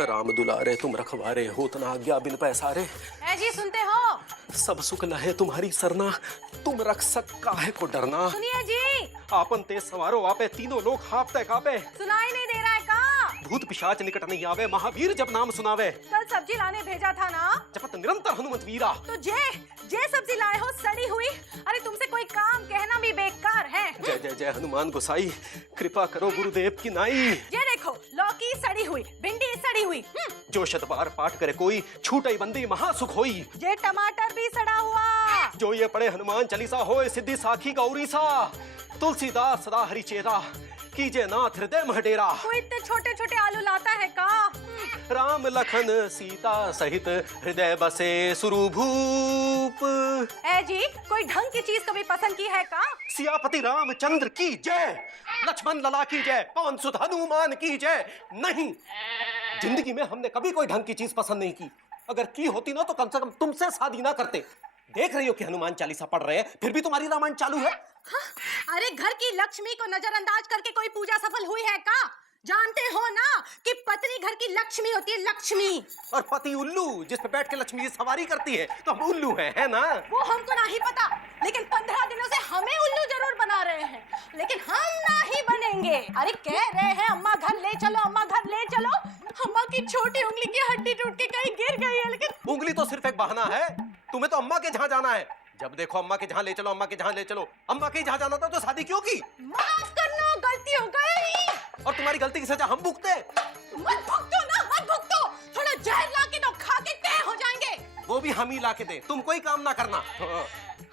राम दुलारे तुम रखवारे हो तना आज्ञा बिन पैसारे। है जी, सुनते हो? सब सुख लहे तुम्हारी सरना, तुम रख सका है को डरना। सुनिए जी, आपन तेज सवारो आपे, तीनों लोग हाफते कापे। सुनाई नहीं दे रहा है का? भूत पिशाच निकट नहीं आवे, महावीर जब नाम सुनावे। कल सब्जी लाने भेजा था ना, जपत निरंतर हनुमत वीरा। तो जे सब्जी लाए हो सड़ी हुई। अरे तुमसे कोई काम कहना भी बेकार है। जय जय जय हनुमान गोसाई, कृपा करो गुरुदेव की नाई। ये देखो, लौकी सड़ी हुई, भिंडी सड़ी हुई। जो शतबार पाठ करे कोई, छूटई बंदी महासुख होई। ये टमाटर भी सड़ा हुआ। जो ये पढ़े हनुमान चालीसा होए, सिद्धि साखी गौरी सा। तुलसीदास सदा हरि चेरा, कीजे नाथ हृदय महडेरा। कोई इतने छोटे छोटे आलू लाता है का? राम लखन सीता सहित हृदय बसे सुरभूप। ए जी, कोई ढंग की चीज कभी पसंद की है का? सियापति रामचंद्र की जय, लक्ष्मण लला की जय, पवन सुत हनुमान की जय। नहीं, जिंदगी में हमने कभी कोई ढंग की चीज पसंद नहीं की। अगर की होती ना तो कम से कम तुमसे शादी ना करते। देख रही हो कि हनुमान चालीसा पढ़ रहे हैं, फिर भी तुम्हारी रामायण चालू है। हाँ, अरे घर की लक्ष्मी को नजरअंदाज करके कोई पूजा सफल हुई है का? जानते हो ना कि पत्नी घर की लक्ष्मी होती है, लक्ष्मी। और पति उल्लू, जिस पे बैठ के लक्ष्मी जी सवारी करती है, तो हम उल्लू है ना? वो हमको नहीं पता, लेकिन 15 दिनों से हमें उल्लू जरूर बना रहे हैं, लेकिन हम नहीं बनेंगे। अरे कह रहे हैं अम्मा घर ले चलो, अम्मा घर ले चलो। अम्मा की छोटी उंगली की हड्डी टूट के कहीं गिर गई है, लेकिन उंगली तो सिर्फ एक बहाना है। तुम्हें तो अम्मा के जहाँ जाना है। जब देखो अम्मा के जहाँ ले चलो, अम्मा के जहाँ ले चलो। अम्मा के जहाँ जाना था तो शादी क्यों की? माफ करना, गलती हो गई। और तुम्हारी गलती की सजा हम भुगते। मत भुगतो ना, मत भुगतो। थोड़ा जहर ला के दो, खा के तय हो जाएंगे। वो भी हम ही ला के दे, तुम कोई काम ना करना।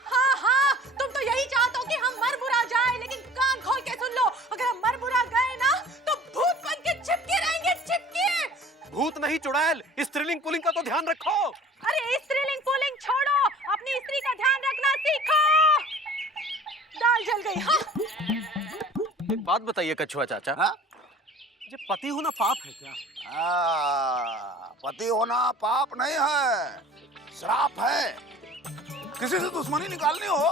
हाँ हाँ, तुम तो यही चाहते हो कि हम मर बुरा जाए, लेकिन कान खोल के सुन लो, अगर हम मर बुरा गए ना तो भूत बन के चिपके रहेंगे, चिपके। भूत नहीं चुड़ैल, स्त्रीलिंग पुल्लिंग का तो ध्यान रखो। अरे स्त्रीलिंग पुल्लिंग छोड़ो, अपनी स्त्री का ध्यान रखना सीखो। दाल जल गई। हाँ? एक बात बताइए कछुआ चाचा, हाँ? ये पति होना पाप है क्या? पति होना पाप नहीं है, श्राप है। किसी से दुश्मनी निकालनी हो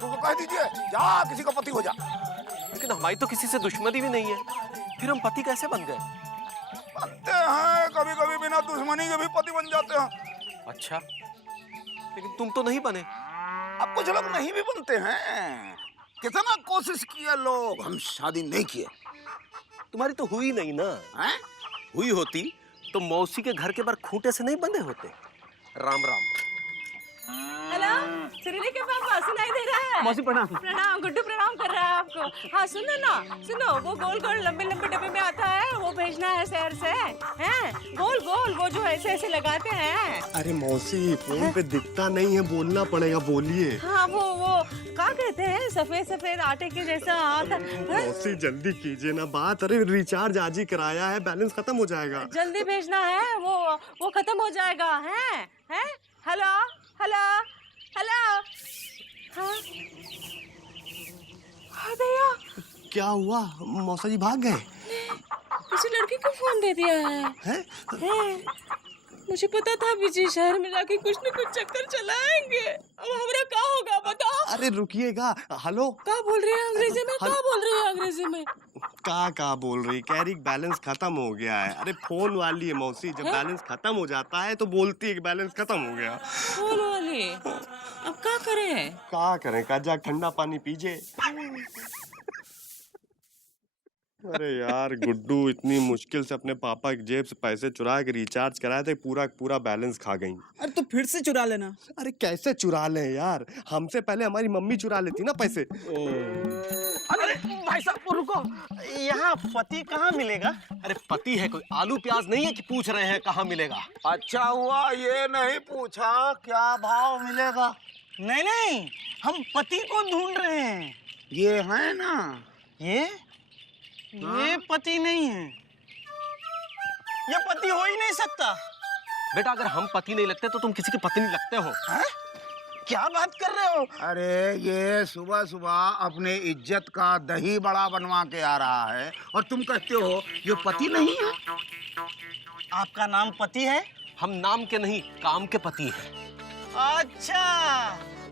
तो कह दीजिए, जा किसी का पति हो जा। लेकिन हमारी तो किसी से दुश्मनी भी नहीं है, फिर हम पति कैसे बन गए? बनते हैं, कभी कभी बिना दुश्मनी के भी पति बन जाते हैं। अच्छा, लेकिन तुम तो नहीं बने। अब कुछ लोग नहीं भी बनते हैं। कितना कोशिश किया लोग, हम शादी नहीं किए। तुम्हारी तो हुई नहीं ना। हैं? हुई होती तो मौसी के घर के बाहर खूंटे से नहीं बंधे होते। राम राम। हेलो, सुरीली के पापा, सुनाई दे रहा है? मौसी प्रणाम। प्रणाम, गुड्डू प्रणाम कर रहा है आपको। हाँ सुनो ना, सुनो, वो गोल गोल लंबे लंबे डब्बे में आता है, वो भेजना है शहर से। हैं? गोल गोल, वो जो ऐसे ऐसे लगाते हैं। अरे मौसी, फोन पे दिखता नहीं है, बोलना पड़ेगा, बोलिए। हाँ वो क्या कहते हैं, सफेद सफेद आटे के जैसा आता है। मौसी जल्दी कीजिए ना बात। अरे रिचार्ज आज ही कराया है, बैलेंस खत्म हो जाएगा। जल्दी भेजना है, वो खत्म हो जाएगा। हैं? हैं? Hello hello hello. हाँ हाँ भैया, क्या हुआ? मौसा जी भाग गए? किसी लड़की को फोन दे दिया है। हैं? मुझे पता था विजय शहर में जाके कुछ न कुछ चक्कर चलाएंगे। अब हमारा क्या होगा बताओ? अरे रुकिएगा। हेलो, क्या बोल रही है अंग्रेजी में? क्या बोल रही है अंग्रेजी में? का बोल रही? कह रही बैलेंस खत्म हो गया है। अरे फोन वाली है मौसी, जब बैलेंस खत्म हो जाता है तो बोलती है कि बैलेंस खत्म हो गया। फोन वाली? अब क्या करें? क्या करें? का जा ठंडा पानी पीजिए। अरे यार गुड्डू, इतनी मुश्किल से अपने पापा की जेब से पैसे चुरा के रिचार्ज कराए थे, पूरा बैलेंस खा गई। अरे तो फिर से चुरा लेना। अरे कैसे चुरा लें यार, हमसे पहले हमारी मम्मी चुरा लेती ना पैसे। अरे भाई साहब रुको, यहाँ पति कहाँ मिलेगा? अरे पति है कोई, आलू प्याज नहीं है कि पूछ रहे हैं कहाँ मिलेगा। अच्छा हुआ ये नहीं पूछा क्या भाव मिलेगा। नहीं नहीं, हम पति को ढूंढ रहे हैं। ये है ना, ये पति नहीं है, ये पति हो ही नहीं सकता। बेटा अगर हम पति नहीं लगते तो तुम किसी की पत्नी लगते हो। है? क्या बात कर रहे हो? अरे ये सुबह सुबह अपने इज्जत का दही बड़ा बनवा के आ रहा है और तुम कहते हो ये पति नहीं है। आपका नाम पति है? हम नाम के नहीं, काम के पति हैं। अच्छा,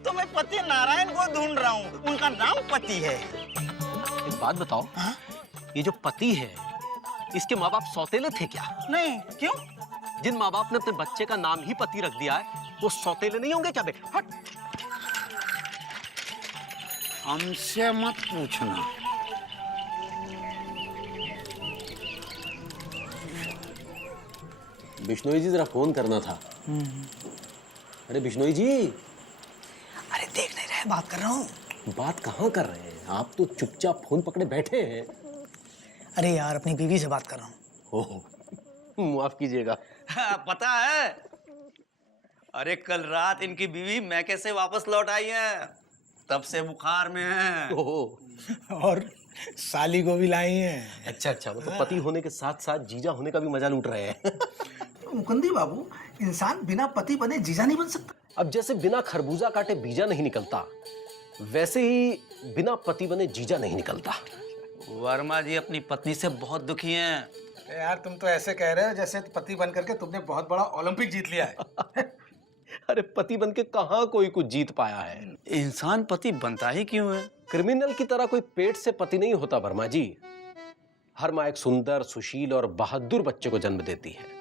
तो मैं पति नारायण को ढूंढ रहा हूँ, उनका नाम पति है। एक बात बताओ, ये जो पति है इसके माँ बाप सौतेले थे क्या? नहीं, क्यों? जिन माँ बाप ने अपने बच्चे का नाम ही पति रख दिया है, वो सौतेले नहीं होंगे क्या बे? हट। हमसे मत पूछना। बिश्नोई जी, जरा फोन करना था। अरे बिश्नोई जी। अरे देख नहीं रहे, बात कर रहा हूँ। बात कहाँ कर रहे हैं आप? तो चुपचाप फोन पकड़े बैठे हैं। अरे यार, अपनी बीवी से बात कर रहा हूँ। ओह, माफ कीजिएगा। पता है, अरे कल रात इनकी बीवी मैके से वापस लौट आई है, तब से बुखार में है। ओह, और साली को भी लाई हैं। अच्छा अच्छा, मतलब पति होने के साथ साथ जीजा होने का भी मजा लूट रहे हैं। मुकुंदी बाबू, इंसान बिना पति बने जीजा नहीं बन सकता। अब जैसे बिना खरबूजा काटे बीजा नहीं निकलता, वैसे ही बिना पति बने जीजा नहीं निकलता। वर्मा जी अपनी पत्नी से बहुत दुखी हैं। यार तुम तो ऐसे कह रहे हो जैसे पति बन करके तुमने बहुत बड़ा ओलंपिक जीत लिया है। अरे पति बन के कहाँ कोई कुछ जीत पाया है? इंसान पति बनता ही क्यों है? क्रिमिनल की तरह कोई पेट से पति नहीं होता वर्मा जी। हर माँ एक सुंदर, सुशील और बहादुर बच्चे को जन्म देती है।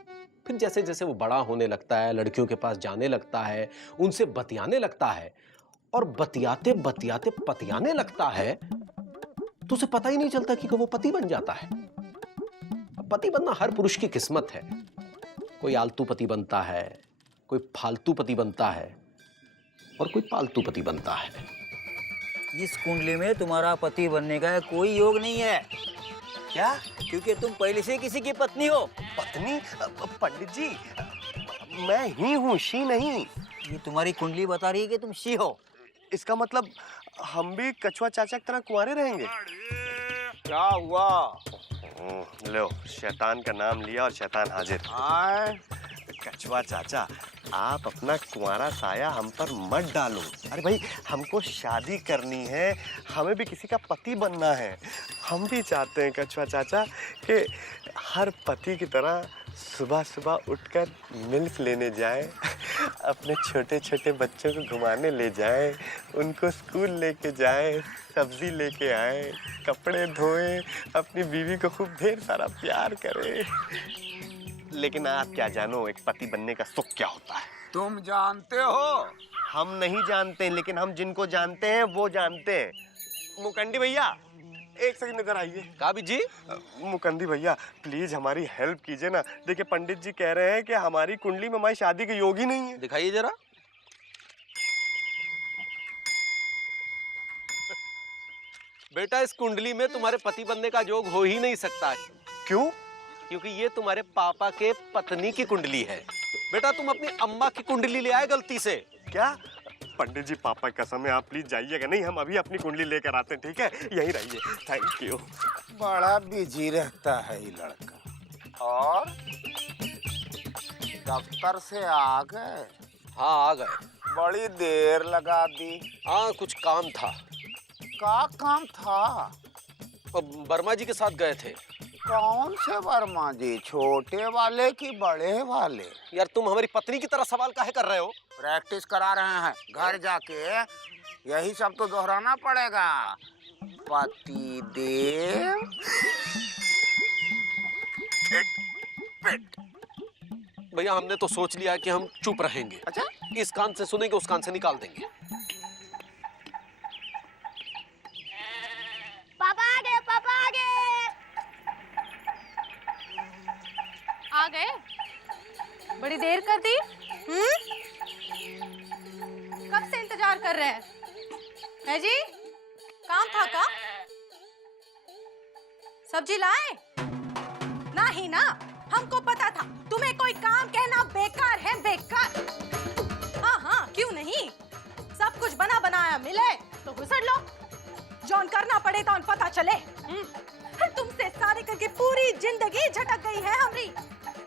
फिर जैसे जैसे वो बड़ा होने लगता है, लड़कियों के पास जाने लगता है, उनसे बतियाने लगता है, और बतियाते बतियाते पतियाने लगता है, तो उसे पता ही नहीं चलता कि वो पति बन जाता है। पति बनना हर पुरुष की किस्मत है। कोई आलतू पति बनता है, कोई फालतू पति बनता है, और कोई पालतू पति बनता है। इस कुंडली में तुम्हारा पति बनने का कोई योग नहीं है। क्या? क्योंकि तुम पहले से किसी की पत्नी हो। पत्नी? पंडित जी, मैं ही हूँ, शी नहीं। ये तुम्हारी कुंडली बता रही है कि तुम शी हो। इसका मतलब हम भी कछुआ चाचा की तरह कुंवारे रहेंगे? क्या हुआ? लो, शैतान का नाम लिया और शैतान हाजिर। आए कछुआ चाचा, आप अपना कुंवारा साया हम पर मत डालो। अरे भाई, हमको शादी करनी है, हमें भी किसी का पति बनना है। हम भी चाहते हैं कछुआ चाचा कि हर पति की तरह सुबह सुबह उठकर मिल्क लेने जाएं, अपने छोटे छोटे बच्चों को घुमाने ले जाएं, उनको स्कूल लेके जाएं, सब्जी लेके आएं, कपड़े धोएं, अपनी बीवी को खूब ढेर सारा प्यार करें। लेकिन आप क्या जानो एक पति बनने का सुख क्या होता है? तुम जानते हो? हम नहीं जानते, लेकिन हम जिनको जानते हैं वो जानते हैं। मुकंदी भैया, एक सेकंड इधर आइए। काबिज जी, मुकंदी भैया, प्लीज हमारी हेल्प कीजिए ना। देखिए, पंडित जी कह रहे हैं कि हमारी कुंडली में हमारी शादी के योग ही नहीं है। दिखाइए जरा। बेटा, इस कुंडली में तुम्हारे पति बनने का योग हो ही नहीं सकता। क्यों? क्योंकि ये तुम्हारे पापा के पत्नी की कुंडली है। बेटा, तुम अपनी अम्मा की कुंडली ले आए गलती से। क्या? पंडित जी, पापा की कसम है, आप प्लीज जाइएगा नहीं, हम अभी अपनी कुंडली लेकर आते हैं, ठीक है? यहीं रहिए। Thank you. बड़ा बिजी रहता है ये लड़का। और दफ्तर से आ गए? हाँ, आ गए। बड़ी देर लगा दी। हाँ, कुछ काम था। क्या काम था? वर्मा जी के साथ गए थे। कौन से वर्मा जी, छोटे वाले कि बड़े वाले? यार, तुम हमारी पत्नी की तरह सवाल काहे कर रहे हो? प्रैक्टिस करा रहे हैं, घर जाके यही सब तो दोहराना पड़ेगा। पति देव भैया, हमने तो सोच लिया कि हम चुप रहेंगे। अच्छा, इस कान से सुनेंगे, उस कान से निकाल देंगे। पापा आ गए, पापा आ गए। आ गए? बड़ी देर कर दी। कब से इंतजार कर रहे हैं? है जी? काम था का? सब्जी लाए? नहीं ना, हमको पता था तुम्हें कोई काम कहना बेकार है, बेकार। हाँ हाँ, क्यों नहीं? सब कुछ बना बनाया मिले तो घुसड़ लो, जौन करना पड़े तो पता चले। तुमसे शादी करके पूरी जिंदगी झटक गई है हमारी।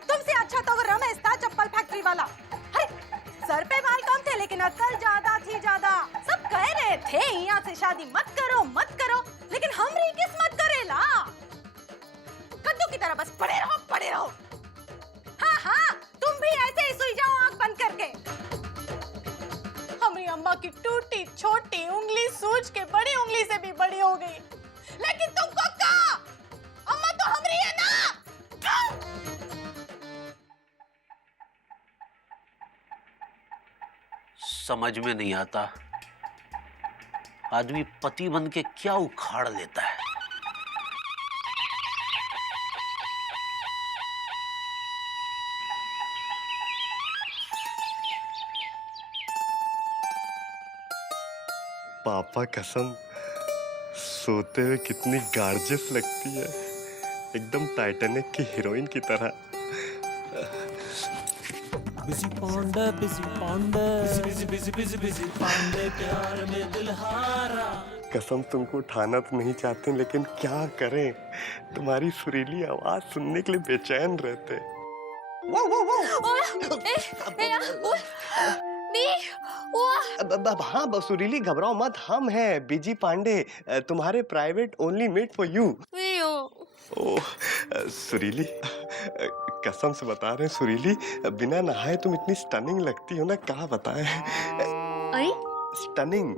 तुमसे अच्छा तो वो रमेश था, चप्पल फैक्ट्री वाला। अरे सर पे बाल कम थे लेकिन अक्ल ज्यादा थी, ज्यादा। सब कह रहे थे यहाँ से शादी मत करो, मत करो, लेकिन हमारी किस्मत करेला। कद्दू की तरह बस पड़े रहो, पड़े रहो। हाँ हाँ, तुम भी ऐसे ही सुई जाओ आंख बंद करके। हमारी अम्मा की टूटी छोटी उंगली सूझ के बड़ी उंगली से भी बड़ी हो गई, लेकिन तुमको क्या? अम्मा तो हमारी है ना। समझ में नहीं आता, आदमी पति बन के क्या उखाड़ लेता है। पापा कसम, सोते हुए कितनी गार्जियस लगती है, एकदम टाइटैनिक की हीरोइन की तरह। बिजी पांडे प्यार में दिल हारा। कसम तुमको उठाना तो नहीं चाहते, लेकिन क्या करें, तुम्हारी सुरीली आवाज सुनने के लिए बेचैन रहते। हाँ सुरीली, घबराओ मत, हम हैं बीजी पांडे, तुम्हारे private only made for you. Oh सुरीली, कसम से बता रहे हैं सुरीली, बिना नहाए तुम इतनी स्टनिंग लगती हो ना, क्या बताएं। स्टनिंग।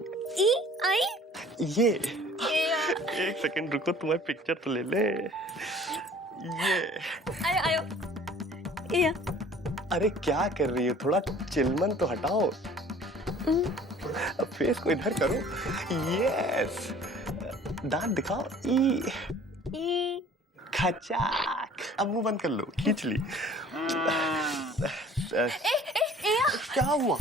ये एक सेकंड रुको, तुम्हारी पिक्चर तो ले ले। ये अरे क्या कर रही हो, थोड़ा चिलमन तो हटाओ, फेस को इधर करो। यस, दांत दिखाओ। खचाक। अब मुंह बंद कर लो, खींच ली। क्या हुआ?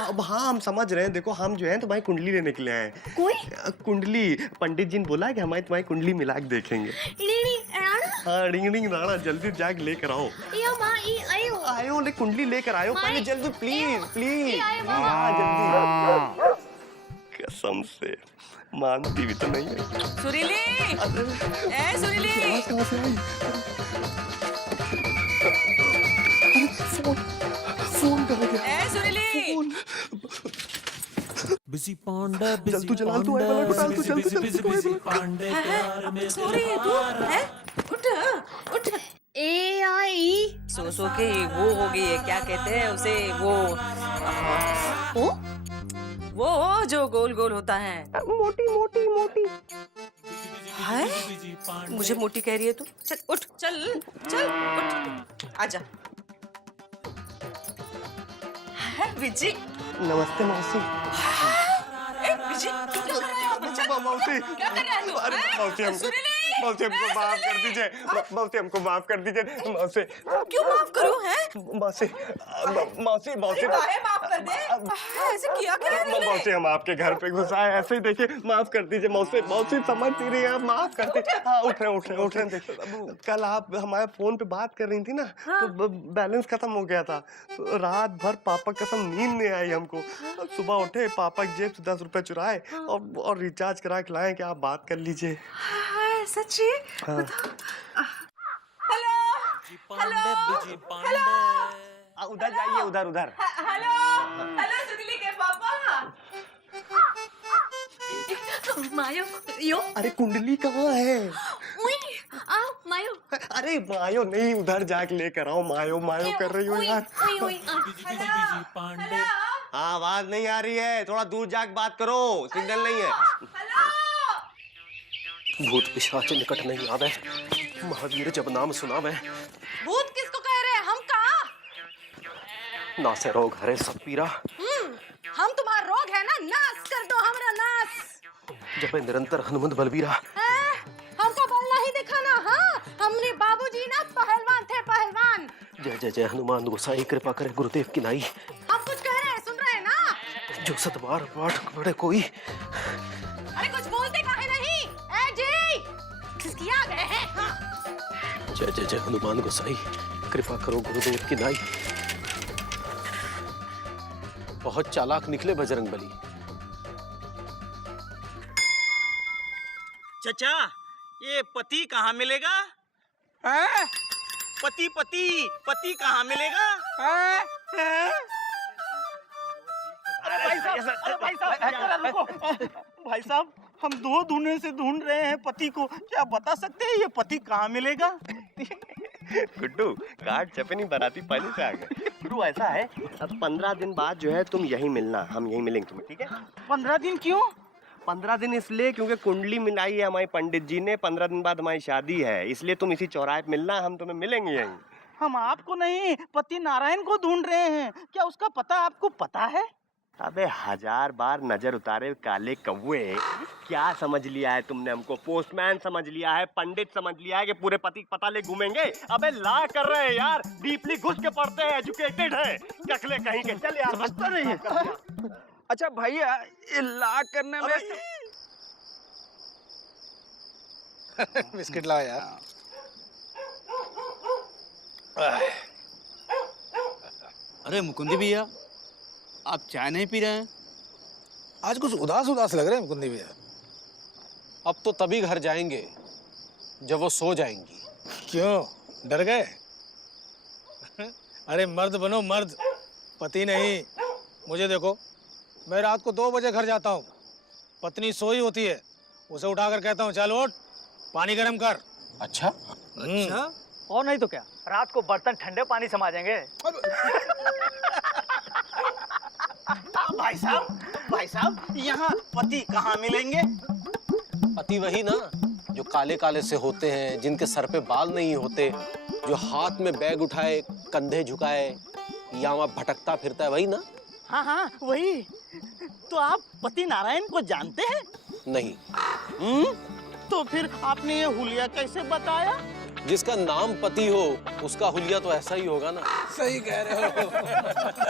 अब हाँ हम समझ रहे हैं, देखो हम जो है तुम्हारी कुंडली लेने के लिए आए हैं। कोई कुंडली, पंडित जी ने बोला है कि हमारी तुम्हारी कुंडली मिला के देखेंगे। हाँ रिंग रिंग राणा, जल्दी जाग लेकर आओ। आयो ले, कुंडली लेकर आयो पहले, जल्दी प्लीज प्लीज। हाँ जल्दी, कसम से मानती भी तो नहीं है। सुरीली, ए सुरीली, कहाँ से आई? फोन कहाँ गया? ए सुरीली, बिजी पांडे जल्दी तू जला, तू आइए को डाल, तू जल्दी पांडे प्यार में सॉरी तू है, उठ उठ। सो के वो हो गई है, क्या कहते हैं उसे, वो जो गोल गोल होता है। मोटी मोटी मोटी। है? मुझे मोटी कह रही है तू? चल उठ, चल चल उठ, आजा। है विजी? नमस्ते मौसी। विजी तू क्या कर रहा है? चल, मौसी, क्या कर रहा है तू? अरे मौसी हमको, मौसी हमको माफ कर दीजिए, मौसी हमको माफ कर दीजिए, मौसी। क्यों माफ करूं है? मौसी मौसी मौसी माफ कर दे, ऐसे किया क्या है तूने? मौसी हम आपके घर पे घुस आए, ऐसे ही देखिए, माफ कर दीजिए मौसी। मौसी समझ नहीं रही, आप माफ कर दीजिए। हाँ उठ रहे देखिए, कल आप हमारे फोन पे बात कर रही थी ना, तो बैलेंस खत्म हो गया था, तो रात भर पापा कसम नींद नहीं आई हमको। सुबह उठे, पापा की जेब से 10 रुपए चुराए और रिचार्ज करा के लाए कि आप बात कर लीजिए। सच्ची? हाँ। हेलो बिजी पांडे। उधर जाइए, उधर उधर। हेलो सुनीली के पापा। मायो यो अरे कुंडली कहाँ है? आओ मायो। अरे मायो नहीं, उधर जाके लेकर आओ। मायो मायो कर रही हो यार। बिजी पांडे। हाँ आवाज नहीं आ रही है, थोड़ा दूर जाके बात करो, सिग्नल नहीं है। भूत पिशाच निकट नहीं आवे, महावीर जब नाम सुनावे। भूत किसको कह रहे हैं? हम कहाँ? ना से रोग हरे सब पीरा, हम तुम्हारा रोग है ना, नाश कर दो हमारा नाश। जब निरंतर हनुमंत बलबीरा। हमको बल नहीं दिखाना। हाँ हमरे बाबूजी ना पहलवान थे, पहलवान। जय जय जय हनुमान गोसाई, कृपा करे गुरुदेव की नाई। आप कुछ कह रहे हैं, सुन रहे हैं ना? जो सतबार पाठ पढ़े कोई। अरे कुछ बोलते काहे नहीं? ए जी, खिसकिया गए हैं। हाँ। जय जय जय हनुमान गोसाई, कृपा करो गुरुदेव की नाई। बहुत चालाक निकले बजरंगबली। चचा, ये पति कहाँ मिलेगा? हैं? पति पति पति कहाँ मिलेगा? हैं? भाई साहब, हम 2 धुने से ढूंढ रहे हैं पति को, क्या बता सकते हैं ये पति कहाँ मिलेगा? गुड्डू, कार्ड चपनी बराती पहले से आ गए। गुरु ऐसा है, अब 15 दिन बाद जो है तुम यहीं मिलना, हम यहीं मिलेंगे तुम्हें, ठीक है? 15 दिन क्यों? 15 दिन इसलिए क्योंकि कुंडली मिलाई है हमारे पंडित जी ने, 15 दिन बाद हमारी शादी है, इसलिए तुम इसी चौराहे पे मिलना, हम तुम्हें मिलेंगे यहीं। हम आपको नहीं पति नारायण को ढूंढ रहे हैं। क्या उसका पता आपको पता है? अबे 1000 बार नजर उतारे काले कौवे, क्या समझ लिया है तुमने हमको? पोस्टमैन समझ लिया है, पंडित समझ लिया है कि पूरे पति पता ले घूमेंगे? अबे ला कर रहे हैं यार, डीपली घुस के पढ़ते हैं, एजुकेटेड है, कखले कहीं के। चल यार, समझता नहीं है। अच्छा भैया, ये ला करने में बिस्किट लाओ यार। अरे मुकुंदी भैया, आप चाय नहीं पी रहे हैं? आज कुछ उदास उदास लग रहे हैं मुकुंदी भैया। अब तो तभी घर जाएंगे जब वो सो जाएंगी। क्यों, डर गए? अरे मर्द बनो मर्द, पति नहीं। मुझे देखो, मैं रात को 2 बजे घर जाता हूँ, पत्नी सोई होती है, उसे उठाकर कहता हूँ चल उठ, पानी गर्म कर। अच्छा? अच्छा? और नहीं तो क्या, रात को बर्तन ठंडे पानी से मांजेंगे। भाई साहब, यहाँ पति कहाँ मिलेंगे? पति वही ना जो काले काले से होते हैं, जिनके सर पे बाल नहीं होते, जो हाथ में बैग उठाए, कंधे झुकाए, या वहाँ भटकता फिरता है, वही ना? हाँ, वही। तो आप पति नारायण को जानते हैं? नहीं। तो फिर आपने ये हुलिया कैसे बताया? जिसका नाम पति हो उसका हुलिया तो ऐसा ही होगा ना। सही कह रहे हो।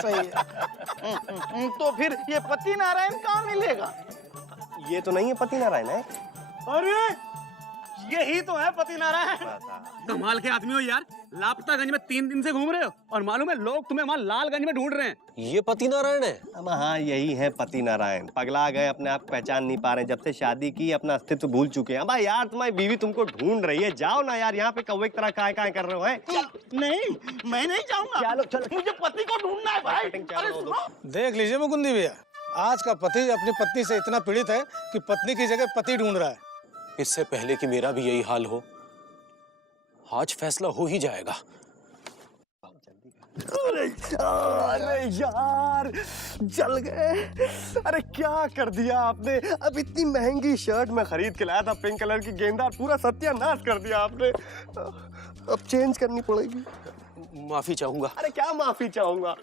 सही है। तो फिर ये पति नारायण कहाँ मिलेगा? ये तो नहीं है पति नारायण है। अरे यही तो है पति नारायण। कमाल के आदमी हो यार, लापतागंज में 3 दिन से घूम रहे हो और मालूम है लोग तुम्हें वहाँ लालगंज में ढूंढ रहे हैं। ये पति नारायण है? अब हाँ, यही है पति नारायण। पगला गए, अपने आप पहचान नहीं पा रहे, जब से शादी की अपना अस्तित्व भूल चुके हैं। अब यार तुम्हारी बीवी तुमको ढूंढ रही है, जाओ ना यार, यहाँ पे कौवे की तरह काय काय कर रहे हो? है नहीं, मैं नहीं जाऊंगा। चलो, मुझे पति को ढूंढना है भाई। अरे सुनो। देख लीजिए मुकुंदी भैया, आज का पति अपनी पत्नी से इतना पीड़ित है कि पत्नी की जगह पति ढूंढ रहा है। इससे पहले कि मेरा भी यही हाल हो, आज फैसला हो ही जाएगा। अरे यार, जल गए। अरे क्या कर दिया आपने? अब इतनी महंगी शर्ट मैं खरीद के लाया था, पिंक कलर की गेंदार, पूरा सत्यानाश कर दिया आपने। अब चेंज करनी पड़ेगी। माफी चाहूंगा। अरे क्या माफी चाहूंगा?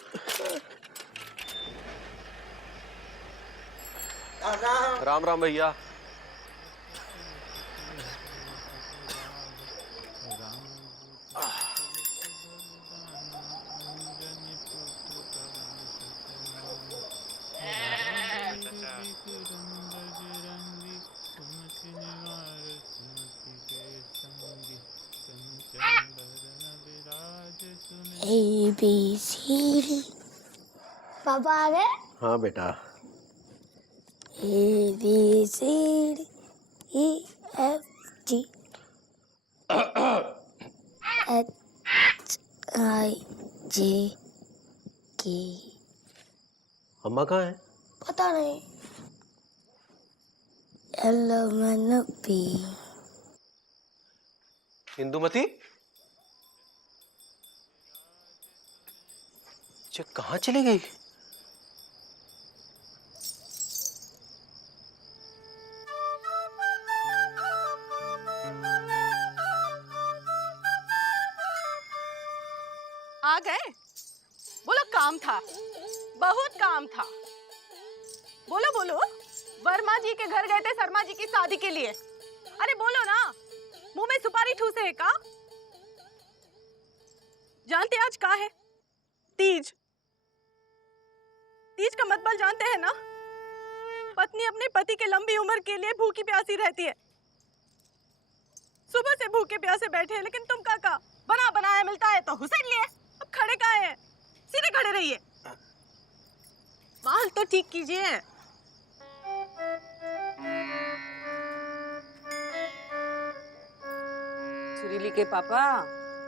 राम राम भैया। ABC पापा आ गए? हाँ बेटा। ABCD EFG HIJK। अम्मा कहाँ है? पता नहीं। LMNP। इंदुमती, कहाँ चली गई? आ गए? बोलो काम था, बहुत काम था। बोलो बोलो, वर्मा जी के घर गए थे शर्मा जी की शादी के लिए। अरे बोलो ना, मुंह में सुपारी ठूसे है का? जानते आज का है? तीज। तीज का मतलब जानते हैं ना? पत्नी अपने पति के लंबी उम्र के लिए भूखी प्यासी रहती है। सुबह से भूखे प्यासे बैठे हैं, लेकिन तुम का बना बनाया मिलता है तो हुसैन लिए। अब खड़े काहे हैं? सीधे खड़े रहिए। बाल तो ठीक कीजिए। सुरीली के पापा,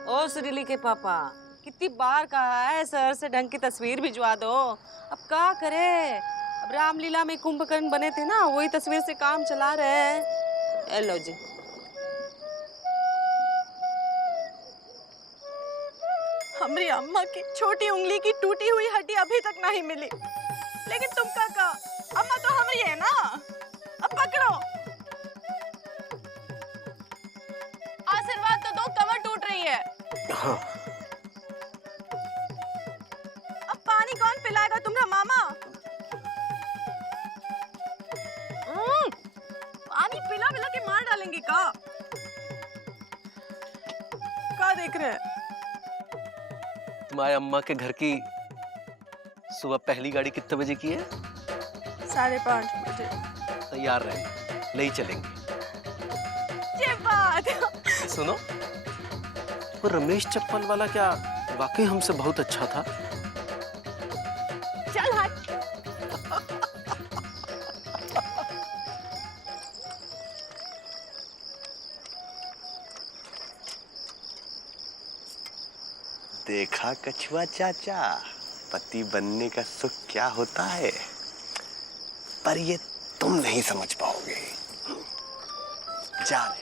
ओ सुरीली के पापा, कितनी बार कहा है सर से ढंग की तस्वीर भिजवा दो। अब क्या करे, अब रामलीला में कुंभकर्ण बने थे ना, वही तस्वीर से काम चला रहे हैं। लो जी। हमारी अम्मा की छोटी उंगली की टूटी हुई हड्डी अभी तक नहीं मिली, लेकिन तुम का अम्मा तो हमारी है ना। अब पकड़ो, आशीर्वाद तो दो, कमर टूट रही है। हाँ, ना मामा। पानी पिला पिला के मार डालेंगे का देख रहे हैं? तुम्हारे अम्मा के घर की सुबह पहली गाड़ी कितने बजे की है? 5:30 बजे। तैयार रहे, ले ही चलेंगे। ये बात। सुनो, वो रमेश चप्पल वाला क्या वाकई हमसे बहुत अच्छा था? चल हट। देखा कछुआ चाचा, पति बनने का सुख क्या होता है, पर ये तुम नहीं समझ पाओगे। जा रहे